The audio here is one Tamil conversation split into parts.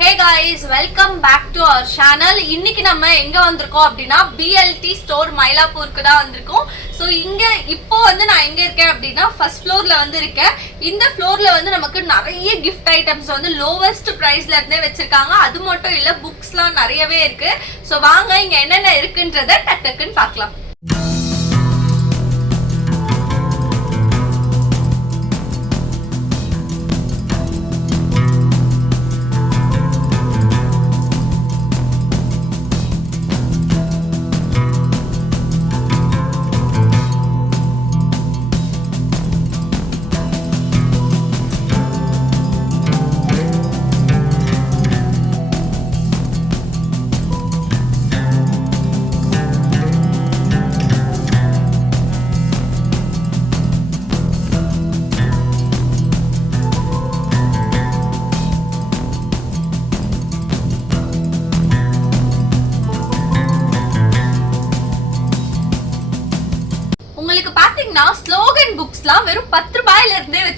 Hey guys welcome back to our channel இன்னைக்கு நம்ம எங்க வந்திருக்கோம் அப்படின்னா பிஎல்டி ஸ்டோர் மயிலாப்பூருக்கு தான் வந்திருக்கோம். ஸோ இங்க இப்போ வந்து நான் எங்க இருக்கேன் அப்படின்னா ஃபர்ஸ்ட் ஃப்ளோர்ல வந்து இருக்கேன். இந்த ஃப்ளோர்ல வந்து நமக்கு நிறைய கிஃப்ட் ஐட்டம்ஸ் வந்து லோவஸ்ட் ப்ரைஸ்ல இருந்தே வச்சிருக்காங்க. அது மட்டும் இல்ல புக்ஸ்லாம் நிறையவே இருக்கு. ஸோ வாங்க இங்க என்னென்ன இருக்குன்றத டக்குன்னு பார்க்கலாம்.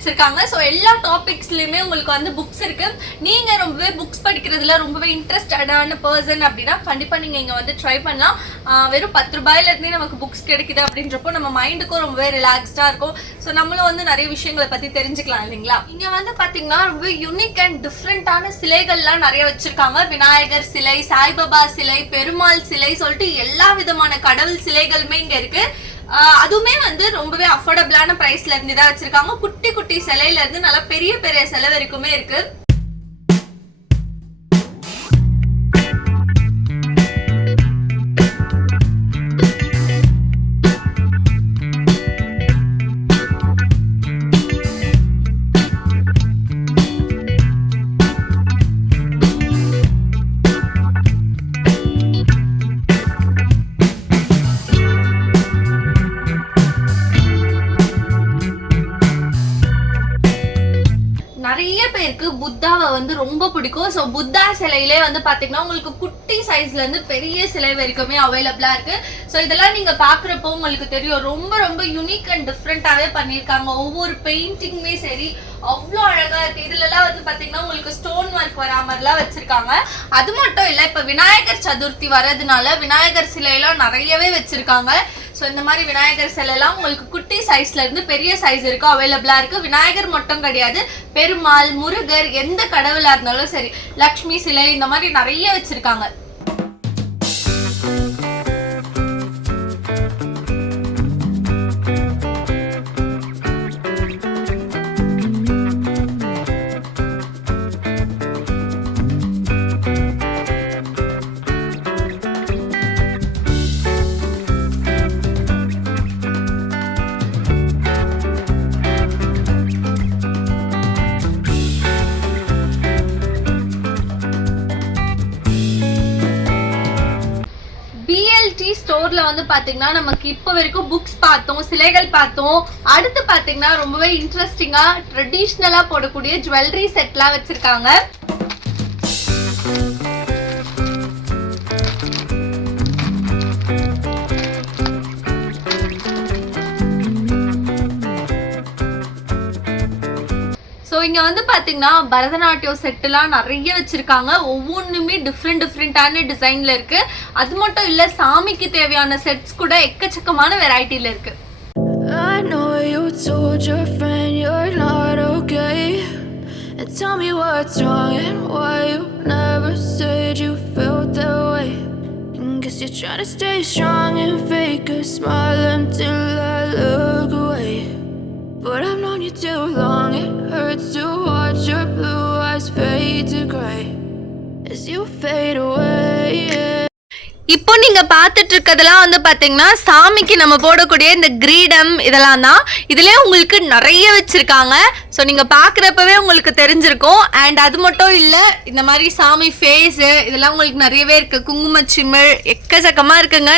ரூபாயில இருக்காங்க ஸோ எல்லா டாபிக்ஸ்லையுமே உங்களுக்கு வந்து புக்ஸ் இருக்கு. நீங்க ரொம்பவே புக்ஸ் படிக்கிறதுல ரொம்பவே இன்ட்ரெஸ்டடான பர்சன் அப்படின்னா கண்டிப்பா நீங்க இங்க வந்து ட்ரை பண்ணலாம். வெறும் பத்து ரூபாயில இருந்தே நமக்கு புக்ஸ் கிடைக்குது அப்படின்றப்போ நம்ம மைண்டுக்கும் ரொம்பவே ரிலாக்ஸ்டா இருக்கும். ஸோ நம்மளும் வந்து நிறைய விஷயங்களை பத்தி தெரிஞ்சுக்கலாம் இல்லைங்களா? இங்க வந்து பாத்தீங்கன்னா ரொம்ப யூனிக் அண்ட் டிஃப்ரெண்டான சிலைகள்லாம் நிறைய வச்சிருக்காங்க. விநாயகர் சிலை சாய்பாபா சிலை பெருமாள் சிலை சொல்லிட்டு எல்லா விதமான கடவுள் சிலைகளுமே இங்க இருக்கு. அதுவுமே வந்து ரொம்பவே அஃபோர்டபுளான ப்ரைஸ்ல இருந்து தான் வச்சிருக்காங்க. குட்டி குட்டி சிலையில இருந்து நல்லா பெரிய பெரிய சிலை வரைக்குமே இருக்கு. சிலையிலே வந்து பாத்தீங்கன்னா உங்களுக்கு குட்டி சைஸ்ல இருந்து பெரிய சிலை வரைக்குமே அவைலபிளா இருக்கு. ஸோ இதெல்லாம் நீங்க பாக்குறப்போ உங்களுக்கு தெரியும் ரொம்ப ரொம்ப யூனிக் அண்ட் டிஃப்ரெண்டாவே பண்ணியிருக்காங்க. ஒவ்வொரு பெயிண்டிங்குமே சரி அவ்வளோ அழகா இருக்கு. இதுல எல்லாம் வந்து பாத்தீங்கன்னா உங்களுக்கு ஸ்டோன் ஒர்க் வரா மாதிரிலாம் வச்சிருக்காங்க. அது மட்டும் இல்ல இப்ப விநாயகர் சதுர்த்தி வர்றதுனால விநாயகர் சிலையெல்லாம் நிறையவே வச்சிருக்காங்க. ஸோ இந்த மாதிரி விநாயகர் சிலைலாம் உங்களுக்கு குட்டி சைஸ்ல இருந்து பெரிய சைஸ் இருக்கும் அவைலபிளா இருக்கு விநாயகர் மட்டும் கிடையாது. பெருமாள் முருகர் எந்த கடவுளா இருந்தாலும் சரி லக்ஷ்மி சிலை இந்த மாதிரி நிறைய வச்சிருக்காங்க. பிஎல்டி வந்து பாத்தீங்கன்னா நமக்கு இப்போ வரைக்கும் புக்ஸ் பார்த்தோம் சிலைகள் பார்த்தோம். அடுத்து பாத்தீங்கன்னா ரொம்பவே இன்ட்ரெஸ்டிங்கா ட்ரெடிஷ்னலா போடக்கூடிய ஜுவல்லரி செட்லாம் வச்சிருக்காங்க. இங்கே வந்து பார்த்தீங்கன்னா பரதநாட்டியம் செட்டுலாம் நிறைய வச்சுருக்காங்க ஒவ்வொன்றுமே டிஃப்ரெண்ட் டிஃப்ரெண்ட்டான டிசைனில் இருக்குது அது மட்டும் இல்லை சாமிக்கு தேவையான செட்ஸ் கூட எக்கச்சக்கமான வெரைட்டியில் இருக்குது I know you told your friend you're not okay. And tell me what's wrong and why you never said you felt that way. And guess you're trying to stay strong and fake a smile until I look away. But I've known you too long, it hurts to watch your blue eyes fade to gray as you fade away. இப்போ நீங்கள் பார்த்துட்டு இருக்கிறதெல்லாம் வந்து பார்த்தீங்கன்னா சாமிக்கு நம்ம போடக்கூடிய இந்த கிரீடம் இதெல்லாம் தான். இதுலேயே உங்களுக்கு நிறைய வச்சுருக்காங்க. ஸோ நீங்கள் பார்க்குறப்பவே உங்களுக்கு தெரிஞ்சிருக்கும். அண்ட் அது மட்டும் இல்லை இந்த மாதிரி சாமி ஃபேஸு இதெல்லாம் உங்களுக்கு நிறையவே இருக்குது குங்கும சிமிழ் இருக்குங்க.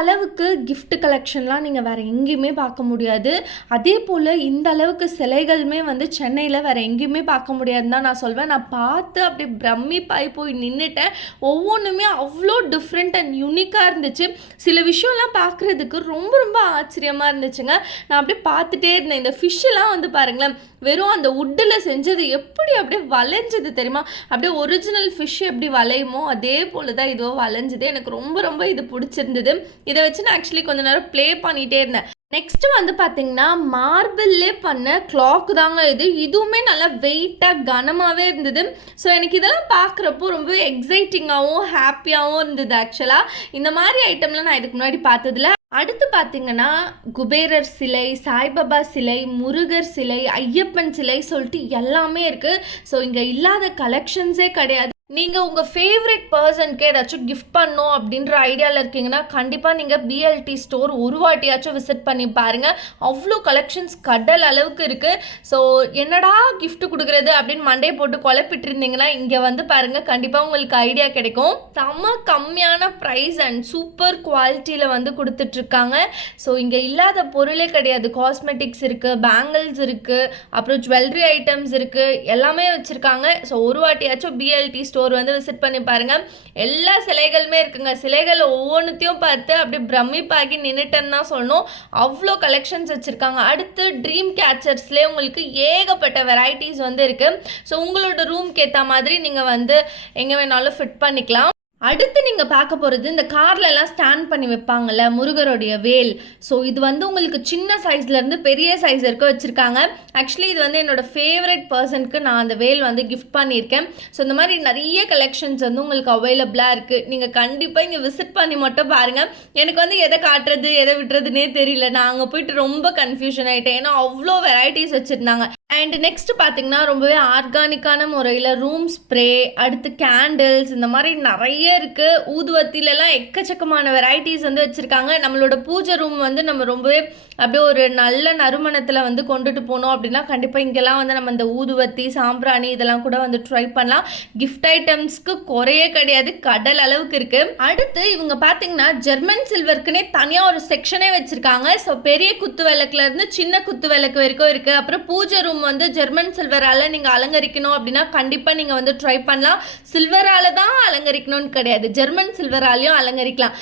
அளவுக்கு கிஃப்ட் கலெக்ஷன்லாம் நீங்கள் வேறு எங்கேயுமே பார்க்க முடியாது. அதே போல் இந்த அளவுக்கு சிலைகளுமே வந்து சென்னையில் வேறு எங்கேயுமே பார்க்க முடியாதுன்னு தான் நான் சொல்வேன். நான் பார்த்து அப்படியே பிரமிப்பாய் போய் நின்றுட்டேன் ஒவ்வொன்றுமே அவ்வளோ டிஃப்ரெண்ட் அண்ட் யூனிக்காக இருந்துச்சு. சில விஷயம்லாம் பார்க்குறதுக்கு ரொம்ப ரொம்ப ஆச்சரியமாக இருந்துச்சுங்க. நான் அப்படியே பார்த்துட்டே இருந்தேன். இந்த ஃபிஷ்ஷெல்லாம் வந்து பாருங்களேன் வெறும் அந்த உட்டில் செஞ்சது எப்படி அப்படியே வளைஞ்சது தெரியுமா? அப்படியே ஒரிஜினல் ஃபிஷ் எப்படி வளையுமோ அதே போல் தான் இதுவோ வளைஞ்சது. எனக்கு ரொம்ப ரொம்ப இது பிடிச்சிருந்தது. இதை வச்சு நான் ஆக்சுவலி கொஞ்ச நேரம் ப்ளே பண்ணிகிட்டே இருந்தேன். நெக்ஸ்ட் வந்து பார்த்தீங்கன்னா மார்பிள்லே பண்ண கிளாக் தாங்க இது. இதுவுமே நல்லா வெயிட்டாக கனமாகவே இருந்தது. ஸோ எனக்கு இதெல்லாம் பார்க்குறப்போ ரொம்ப எக்ஸைட்டிங்காகவும் ஹாப்பியாகவும் இருந்தது ஆக்சுவலாக இந்த மாதிரி ஐட்டம்லாம் நான் இதுக்கு முன்னாடி பார்த்ததில்ல. அடுத்து பார்த்தீங்கன்னா குபேரர் சிலை சாய்பாபா சிலை முருகர் சிலை ஐயப்பன் சிலை சொல்லிட்டு எல்லாமே இருக்குது ஸோ இங்கே இல்லாத கலெக்ஷன்ஸே கிடையாது. நீங்கள் உங்கள் ஃபேவரட் பர்சனுக்கு ஏதாச்சும் கிஃப்ட் பண்ணும் அப்படின்ற ஐடியாவில் இருக்கீங்கன்னா கண்டிப்பாக நீங்கள் பிஎல்டி ஸ்டோர் ஒரு வாட்டியாச்சும் விசிட் பண்ணி பாருங்கள் அவ்வளோ கலெக்ஷன்ஸ் கடல் அளவுக்கு இருக்குது ஸோ என்னடா கிஃப்ட் கொடுக்குறது அப்படின்னு மண்டையை போட்டு குழப்பிட்டு இருந்தீங்கன்னா இங்கே வந்து பாருங்கள் கண்டிப்பாக உங்களுக்கு ஐடியா கிடைக்கும். செம்ம கம்மியான ப்ரைஸ் அண்ட் சூப்பர் குவாலிட்டியில் வந்து கொடுத்துட்ருக்காங்க ஸோ இங்கே இல்லாத பொருளே கிடையாது. காஸ்மெட்டிக்ஸ் இருக்குது பேங்கிள்ஸ் இருக்குது அப்புறம் ஜுவல்லரி ஐட்டம்ஸ் இருக்குது எல்லாமே வச்சுருக்காங்க. ஸோ ஒரு வாட்டியாச்சும் பிஎல்டி ஸ்டோர் வந்து விசிட் பண்ணி பாருங்கள் எல்லா சிலைகளுமே இருக்குங்க. சிலைகள் ஒவ்வொன்றுத்தையும் பார்த்து அப்படியே பிரமிப்பாகி நின்றுட்டேன்னு தான் சொல்லணும். அவ்வளோ கலெக்ஷன்ஸ் வச்சுருக்காங்க. அடுத்து ட்ரீம் கேச்சர்ஸ்லேயே உங்களுக்கு ஏகப்பட்ட வெரைட்டிஸ் வந்து இருக்குது ஸோ உங்களோட ரூம்க்கு ஏற்ற மாதிரி நீங்கள் வந்து எங்கே வேணாலும் ஃபிட் பண்ணிக்கலாம். அடுத்து நீங்கள் பார்க்க போகிறது இந்த கார்ல ஸ்டாண்ட் பண்ணி வைப்பாங்கல்ல முருகருடைய வேல். ஸோ இது வந்து உங்களுக்கு சின்ன சைஸ்லேருந்து பெரிய சைஸ் வரைக்கும் வச்சுருக்காங்க. ஆக்சுவலி இது வந்து என்னோட ஃபேவரட் பர்சனுக்கு நான் அந்த வேல் வந்து கிஃப்ட் பண்ணியிருக்கேன். ஸோ இந்த மாதிரி நிறைய கலெக்ஷன்ஸ் வந்து உங்களுக்கு அவைலபிளாக இருக்குது நீங்கள் கண்டிப்பாக இங்கே விசிட் பண்ணி மட்டும் பாருங்கள் எனக்கு வந்து எதை காட்டுறது எதை விட்டுறதுனே தெரியல. நான் அங்கே போயிட்டு ரொம்ப கன்ஃபியூஷன் ஆகிட்டேன் ஏன்னா அவ்வளோ வெரைட்டிஸ் வச்சுருந்தாங்க. அண்ட் நெக்ஸ்ட் பார்த்தீங்கன்னா ரொம்பவே ஆர்கானிக்கான முறையில் ரூம் ஸ்ப்ரே அடுத்து கேண்டில்ஸ் இந்த மாதிரி நிறைய இருக்குது ஊதுவத்திலலாம் எக்கச்சக்கமான வெரைட்டிஸ் வந்து வச்சுருக்காங்க. நம்மளோட பூஜை ரூம் வந்து நம்ம ரொம்பவே அப்படியே ஒரு நல்ல நறுமணத்தில் வந்து கொண்டுட்டு போனோம் அப்படின்னா கண்டிப்பாக இங்கெல்லாம் வந்து நம்ம இந்த ஊதுவத்தி சாம்பிராணி இதெல்லாம் கூட வந்து ட்ரை பண்ணலாம். கிஃப்ட் ஐட்டம்ஸ்க்கு குறையே கிடையாது. கடல் அளவுக்கு இருக்குது அடுத்து இவங்க பார்த்திங்கன்னா ஜெர்மன் சில்வருக்குனே தனியாக ஒரு செக்ஷனே வச்சுருக்காங்க. ஸோ பெரிய குத்து விளக்குலேருந்து சின்ன குத்து விளக்கு வரைக்கும் இருக்குது அப்புறம் பூஜை ரூம் வந்து ஜெர்மன் சில்வரால் நீங்கள் அலங்கரிக்கணும் அப்படின்னா கண்டிப்பாக நீங்கள் வந்து ட்ரை பண்ணலாம். சில்வரால் தான் அலங்கரிக்கணும்னு கிடையாது. ஜெர்மன் சில்வராலையும் அலங்கரிக்கலாம்.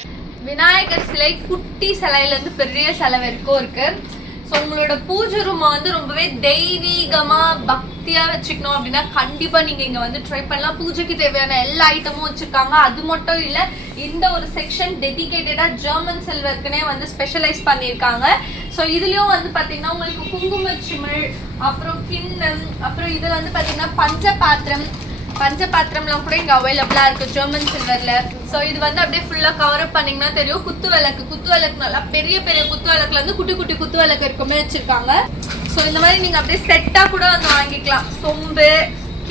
விநாயகர் சிலை குட்டி சிலையிலேருந்து பெரிய சிலை வரைக்கும் இருக்கு. ஸோ உங்களோட பூஜை ரூமை வந்து ரொம்பவே தெய்வீகமாக பக்தியாக வச்சுக்கணும் அப்படின்னா கண்டிப்பாக நீங்கள் இங்கே வந்து ட்ரை பண்ணலாம். பூஜைக்கு தேவையான எல்லா ஐட்டமும் வச்சுருக்காங்க. அது மட்டும் இல்லை இந்த ஒரு செக்ஷன் டெடிகேட்டடாக ஜெர்மன் சில்வருக்குனே வந்து ஸ்பெஷலைஸ் பண்ணியிருக்காங்க. ஸோ இதுலேயும் வந்து பார்த்தீங்கன்னா உங்களுக்கு குங்குமச்சிமிழ் அப்புறம் கிண்ணம் அப்புறம் இதில் வந்து பார்த்தீங்கன்னா பஞ்ச பாத்திரம் பஞ்ச பாத்திரம்லாம் கூட இங்கே அவைலபிளாக இருக்குது ஜெர்மன் சில்வரில் ஸோ இது வந்து அப்படியே ஃபுல்லாக கவர் அப் பண்ணிங்கன்னா தெரியும். குத்து விளக்கு குத்து விளக்கு நல்லா பெரிய பெரிய குத்து விளக்குல வந்து குட்டி குட்டி குத்து விளக்கு இருக்குமே வச்சுருக்காங்க. ஸோ இந்த மாதிரி நீங்கள் அப்படியே செட்டாக கூட வந்து வாங்கிக்கலாம். சொம்பு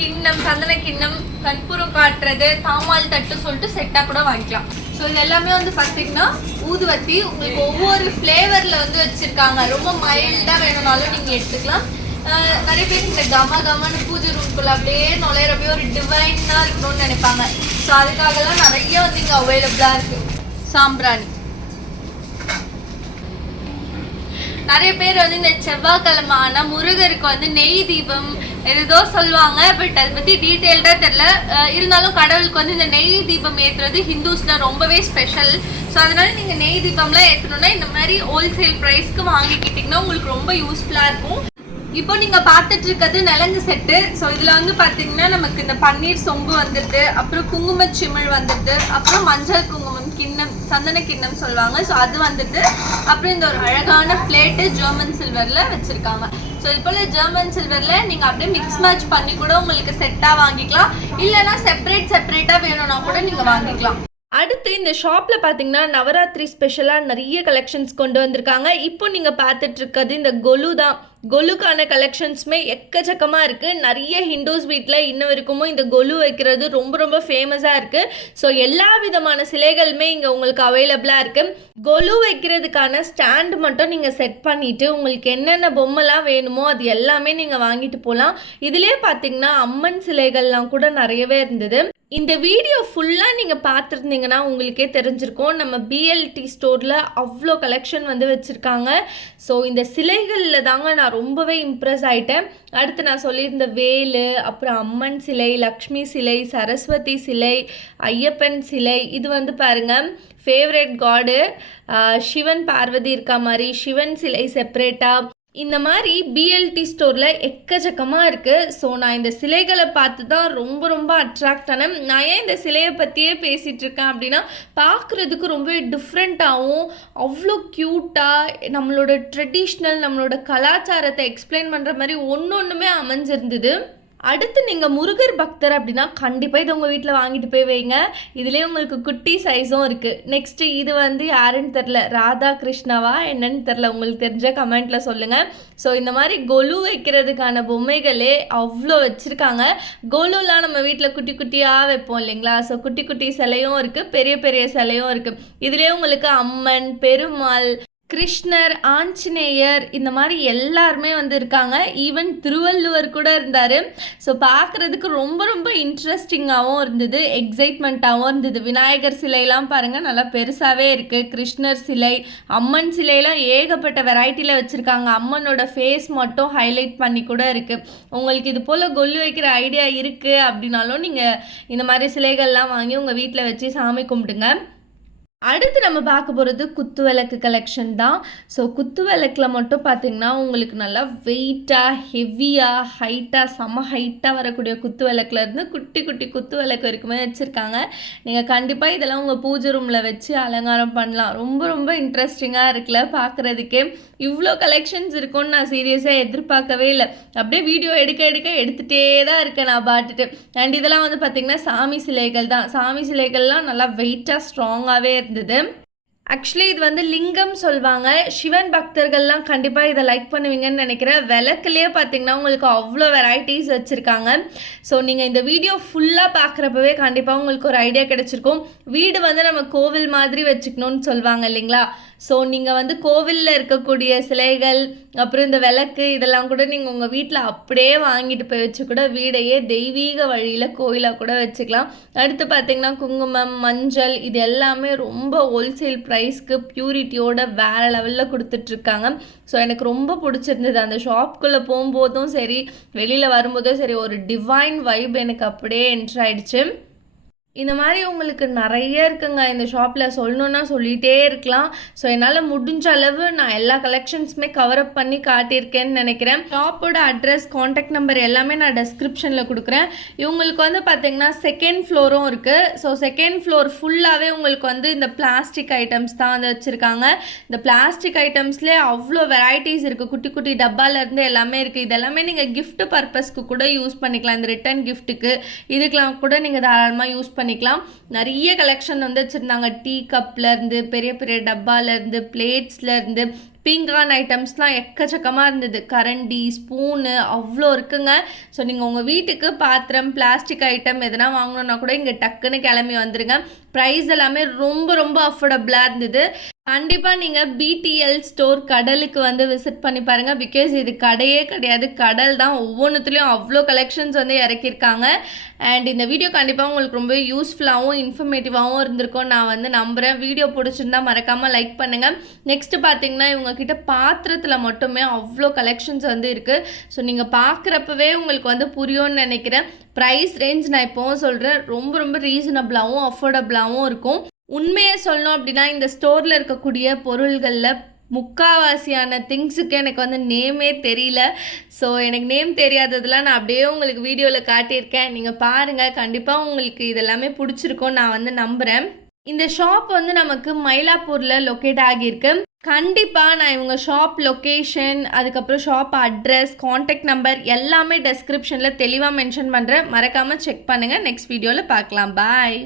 கிண்ணம் சந்தன கிண்ணம் கற்பூரம் காட்டுறது தாமால் தட்டு சொல்லிட்டு செட்டாக கூட வாங்கிக்கலாம். ஸோ இது எல்லாமே வந்து பார்த்தீங்கன்னா ஊதுவத்தி. உங்களுக்கு ஒவ்வொரு ஃப்ளேவரில் வந்து வச்சுருக்காங்க. ரொம்ப மைல்டாக வேணும்னாலும் நீங்கள் எடுத்துக்கலாம். நிறைய பேர் இந்த கம கமன்னு பூஜை ரூம்குள்ள அப்படியே நுழையிறப்பே ஒரு டிவைனாக இருக்கணும்னு நினைப்பாங்க. ஸோ அதுக்காகலாம் நிறைய வந்து இங்கே அவைலபிளாக இருக்கு. சாம்பிராணி. நிறைய பேர் வந்து இந்த செவ்வாய்க்கிழமை ஆனா முருகருக்கு வந்து நெய் தீபம் ஏதோ சொல்லுவாங்க பட் அதை பத்தி டீட்டெயில்டா தெரியல. இருந்தாலும் கடவுளுக்கு வந்து இந்த நெய் தீபம் ஏத்துறது ஹிந்துஸ்ல ரொம்பவே ஸ்பெஷல் ஸோ அதனால நீங்க நெய் தீபம்லாம் ஏத்தணும்னா இந்த மாதிரி ஹோல்சேல் ப்ரைஸ்க்கு வாங்கிக்கிட்டீங்கன்னா உங்களுக்கு ரொம்ப யூஸ்ஃபுல்லா இருக்கும். இப்போ நீங்க பார்த்துட்டு இருக்கிறது நலங்கு செட்டு. ஸோ இதுல வந்து பாத்தீங்கன்னா நமக்கு இந்த பன்னீர் சொம்பு வந்துடுது அப்புறம் குங்கும சிமிழ் வந்துடுது அப்புறம் மஞ்சள் குங்குமம் கிண்ணம் சந்தன கிண்ணம் சொல்லுவாங்க. ஸோ அது வந்துட்டு அப்புறம் இந்த ஒரு அழகான பிளேட்டு ஜெர்மன் சில்வர்ல வச்சிருக்காங்க. ஸோ இது போல ஜெர்மன் சில்வர்ல நீங்க அப்படியே மிக்ஸ் மேட்ச் பண்ணி கூட உங்களுக்கு செட்டா வாங்கிக்கலாம். இல்லைன்னா செப்பரேட் செப்பரேட்டா வேணும்னா கூட நீங்க வாங்கிக்கலாம். அடுத்து இந்த ஷாப்பில் பார்த்தீங்கன்னா நவராத்திரி ஸ்பெஷலாக நிறைய கலெக்ஷன்ஸ் கொண்டு வந்திருக்காங்க. இப்போ நீங்கள் பார்த்துட்டு இருக்கிறது இந்த கொலு தான். கொலுக்கான கலெக்ஷன்ஸுமே எக்கச்சக்கமாக இருக்குது நிறைய ஹிண்டோஸ் வீட்டில் இன்ன வரைக்குமோ இந்த கொலு வைக்கிறது ரொம்ப ரொம்ப ஃபேமஸாக இருக்குது ஸோ எல்லா விதமான சிலைகளுமே இங்கே உங்களுக்கு அவைலபிளாக இருக்குது கொலு வைக்கிறதுக்கான ஸ்டாண்ட் மட்டும் நீங்கள் செட் பண்ணிவிட்டு உங்களுக்கு என்னென்ன பொம்மைலாம் வேணுமோ அது எல்லாமே நீங்கள் வாங்கிட்டு போகலாம் இதிலே பார்த்தீங்கன்னா அம்மன் சிலைகள்லாம் கூட நிறையவே இருந்தது. இந்த வீடியோ ஃபுல்லாக நீங்கள் பார்த்துருந்தீங்கன்னா உங்களுக்கே தெரிஞ்சிருக்கும். நம்ம பிஎல்டி ஸ்டோரில் அவ்வளோ கலெக்ஷன் வந்து வச்சுருக்காங்க. ஸோ இந்த சிலைகளில் தாங்க நான் ரொம்பவே இம்ப்ரெஸ் ஆகிட்டேன் அடுத்து நான் சொல்லியிருந்த வேலு அப்புறம் அம்மன் சிலை லக்ஷ்மி சிலை சரஸ்வதி சிலை ஐயப்பன் சிலை இது வந்து பாருங்கள் ஃபேவரட் காடு சிவன் பார்வதி இருக்கா மாதிரி சிவன் சிலை செப்பரேட்டாக இந்த மாதிரி பிஎல்டி ஸ்டோரில் எக்கச்சக்கமாக இருக்குது ஸோ நான் இந்த சிலைகளை பார்த்து தான் ரொம்ப ரொம்ப அட்ராக்ட் ஆனேன். நான் ஏன் இந்த சிலையை பற்றியே பேசிகிட்ருக்கேன் அப்படின்னா பார்க்குறதுக்கு ரொம்ப டிஃப்ரெண்ட்டாகவும் அவ்வளோ க்யூட்டாக நம்மளோட ட்ரெடிஷ்னல் நம்மளோட கலாச்சாரத்தை எக்ஸ்பிளைன் பண்ணுற மாதிரி ஒன்று ஒன்றுமே அமைஞ்சிருந்தது. அடுத்து நீங்கள் முருகர் பக்தர் அப்படின்னா கண்டிப்பாக இதை உங்கள் வீட்டில் வாங்கிட்டு போய் வைங்க. இதுலேயே உங்களுக்கு குட்டி சைஸும் இருக்குது நெக்ஸ்ட்டு இது வந்து யாருன்னு தெரில ராதா கிருஷ்ணாவா என்னன்னு தெரில உங்களுக்கு தெரிஞ்ச கமெண்ட்டில் சொல்லுங்கள் ஸோ இந்த மாதிரி கொலு வைக்கிறதுக்கான பொம்மைகளே அவ்வளோ வச்சுருக்காங்க. கொலுலாம் நம்ம வீட்டில் குட்டி குட்டியாக வைப்போம் இல்லைங்களா? ஸோ குட்டி குட்டி சிலையும் இருக்குது பெரிய பெரிய சிலையும் இருக்குது இதுலேயே உங்களுக்கு அம்மன் பெருமாள் கிருஷ்ணர் ஆஞ்சநேயர் இந்த மாதிரி எல்லாருமே வந்து இருக்காங்க. ஈவன் திருவள்ளுவர் கூட இருந்தார். ஸோ பார்க்குறதுக்கு ரொம்ப ரொம்ப இன்ட்ரெஸ்டிங்காகவும் இருந்தது. எக்ஸைட்மெண்ட்டாகவும் இருந்தது. விநாயகர் சிலையெல்லாம் பாருங்கள் நல்லா பெருசாகவே இருக்குது கிருஷ்ணர் சிலை அம்மன் சிலையெல்லாம் ஏகப்பட்ட வெரைட்டியில் வச்சுருக்காங்க. அம்மனோட ஃபேஸ் மட்டும் ஹைலைட் பண்ணி கூட இருக்குது உங்களுக்கு இது போல் கொல்லு வைக்கிற ஐடியா இருக்குது அப்படின்னாலும் நீங்கள் இந்த மாதிரி சிலைகள்லாம் வாங்கி உங்கள் வீட்டில் வச்சு சாமி கும்பிடுங்க. அடுத்து நம்ம பார்க்க போகிறது குத்து விளக்கு கலெக்ஷன் தான். ஸோ குத்து விளக்கில் மட்டும் பார்த்தீங்கன்னா உங்களுக்கு நல்லா வெயிட்டாக ஹெவியாக ஹைட்டாக செம ஹைட்டாக வரக்கூடிய குத்து விளக்குலேருந்து குட்டி குட்டி குத்து விளக்கு வரைக்குமே வச்சுருக்காங்க. நீங்கள் கண்டிப்பாக இதெல்லாம் உங்கள் பூஜை ரூமில் வச்சு அலங்காரம் பண்ணலாம். ரொம்ப ரொம்ப இன்ட்ரெஸ்டிங்காக இருக்குல்ல பார்க்குறதுக்கே. இவ்வளோ கலெக்ஷன்ஸ் இருக்கும்னு நான் சீரியஸாக எதிர்பார்க்கவே இல்லை. அப்படியே வீடியோ எடுக்க எடுக்க எடுத்துகிட்டே தான் இருக்கேன் நான் பாட்டுட்டு. அண்ட் இதெல்லாம் வந்து பார்த்திங்கன்னா சாமி சிலைகள் தான். சாமி சிலைகள்லாம் நல்லா வெயிட்டாக ஸ்ட்ராங்காகவே இருந்தது ஆக்சுவலி இது வந்து லிங்கம் சொல்லுவாங்க சிவன் பக்தர்கள்லாம் கண்டிப்பாக இதை லைக் பண்ணுவீங்கன்னு நினைக்கிறேன். விளக்குலேயே பார்த்தீங்கன்னா உங்களுக்கு அவ்வளோ வெரைட்டிஸ் வச்சுருக்காங்க. ஸோ நீங்கள் இந்த வீடியோ ஃபுல்லாக பார்க்குறப்பவே கண்டிப்பாக உங்களுக்கு ஒரு ஐடியா கிடச்சிருக்கும். வீடு வந்து நம்ம கோவில் மாதிரி வச்சுக்கணும்னு சொல்லுவாங்க இல்லைங்களா? ஸோ நீங்கள் வந்து கோவிலில் இருக்கக்கூடிய சிலைகள் அப்புறம் இந்த விளக்கு இதெல்லாம் கூட நீங்கள் உங்கள் வீட்டில் அப்படியே வாங்கிட்டு போய் வச்சு கூட வீடையே தெய்வீக வழியில் கோயிலாக கூட வச்சுக்கலாம். அடுத்து பார்த்திங்கன்னா குங்குமம் மஞ்சள் இது எல்லாமே ரொம்ப ஹோல்சேல் ப்ரைஸ்க்கு ப்யூரிட்டியோட வேறு லெவலில் கொடுத்துட்ருக்காங்க. ஸோ எனக்கு ரொம்ப பிடிச்சிருந்தது. அந்த ஷாப்குள்ளே போகும்போதும் சரி வெளியில் வரும்போதும் சரி ஒரு டிவைன் வைப் எனக்கு அப்படியே என்ட்ராயிடுச்சு இந்த மாதிரி உங்களுக்கு நிறைய இருக்குங்க. இந்த ஷாப்பில் சொல்லணுன்னா சொல்லிகிட்டே இருக்கலாம். ஸோ என்னால் முடிஞ்ச அளவு நான் எல்லா கலெக்ஷன்ஸுமே கவர் அப் பண்ணி காட்டியிருக்கேன்னு நினைக்கிறேன். ஷாப்போட அட்ரஸ் காண்டாக்ட் நம்பர் எல்லாமே நான் டெஸ்கிரிப்ஷனில் கொடுக்குறேன். இவங்களுக்கு வந்து பார்த்திங்கன்னா செகண்ட் ஃப்ளோரும் இருக்குது ஸோ செகண்ட் ஃப்ளோர் ஃபுல்லாகவே உங்களுக்கு வந்து இந்த பிளாஸ்டிக் ஐட்டம்ஸ் தான் வந்து வச்சுருக்காங்க. இந்த பிளாஸ்டிக் ஐட்டம்ஸ்லேயே அவ்வளோ வெரைட்டிஸ் இருக்குது குட்டி குட்டி டப்பாலேருந்து எல்லாமே இருக்குது இதெல்லாமே நீங்கள் கிஃப்ட் பர்பஸ்க்கு கூட யூஸ் பண்ணிக்கலாம். இந்த ரிட்டன் கிஃப்ட்டுக்கு இதுக்கெலாம் கூட நீங்கள் தாராளமாக யூஸ் பண்ணி பண்ணிக்கலாம். நிறைய கலெக்ஷன் வந்து வச்சுருந்தாங்க. டீ கப்லேருந்து பெரிய பெரிய டப்பாலேருந்து பிளேட்ஸ்லேருந்து பீங்கான் ஐட்டம்ஸ்லாம் எக்கச்சக்கமாக இருந்தது. கரண்டி ஸ்பூனு அவ்வளோ இருக்குங்க. ஸோ நீங்கள் உங்கள் வீட்டுக்கு பாத்திரம் பிளாஸ்டிக் ஐட்டம் எதனா வாங்கணுன்னா கூட இங்கே டக்குன்னு கிளம்பி வந்துருங்க. ப்ரைஸ் எல்லாமே ரொம்ப ரொம்ப அஃபோர்டபுளாக இருந்தது. கண்டிப்பாக நீங்கள் பிடிஎல் ஸ்டோர் கடலுக்கு வந்து விசிட் பண்ணி பாருங்கள் பிகாஸ் இது கடையே கிடையாது. கடல் தான் ஒவ்வொன்றுத்துலேயும் அவ்வளோ கலெக்ஷன்ஸ் வந்து இறக்கியிருக்காங்க. அண்ட் இந்த வீடியோ கண்டிப்பாக உங்களுக்கு ரொம்ப யூஸ்ஃபுல்லாகவும் இன்ஃபர்மேட்டிவாகவும் இருந்திருக்கும் நான் வந்து நம்புகிறேன் வீடியோ பிடிச்சிருந்தா மறக்காமல் லைக் பண்ணுங்கள் நெக்ஸ்ட்டு பார்த்தீங்கன்னா இவங்கக்கிட்ட பாத்திரத்தில் மட்டுமே அவ்வளோ கலெக்ஷன்ஸ் வந்து இருக்குது ஸோ நீங்கள் பார்க்குறப்பவே உங்களுக்கு வந்து புரியும்னு நினைக்கிறேன். ப்ரைஸ் ரேஞ்ச் நான் இப்போவும் சொல்கிறேன் ரொம்ப ரொம்ப ரீசனபிளாகவும் அஃபோர்டபுளாகவும் இருக்கும். உண்மையை சொல்லணும் அப்படின்னா இந்த ஸ்டோரில் இருக்கக்கூடிய பொருள்களில் முக்காவாசியான திங்ஸுக்கு எனக்கு வந்து நேமே தெரியல. ஸோ எனக்கு நேம் தெரியாததெல்லாம் நான் அப்படியே உங்களுக்கு வீடியோவில் காட்டியிருக்கேன். நீங்கள் பாருங்கள் கண்டிப்பாக உங்களுக்கு இதெல்லாமே பிடிச்சிருக்கும் நான் வந்து நம்புகிறேன் இந்த ஷாப் வந்து நமக்கு மயிலாப்பூரில் லொக்கேட் ஆகியிருக்கு. கண்டிப்பாக நான் இவங்க ஷாப் லொக்கேஷன் அதுக்கப்புறம் ஷாப் அட்ரஸ் காண்டாக்ட் நம்பர் எல்லாமே டெஸ்கிரிப்ஷனில் தெளிவாக மென்ஷன் பண்ணுறேன் மறக்காமல் செக் பண்ணுங்கள் நெக்ஸ்ட் வீடியோவில் பார்க்கலாம். பாய்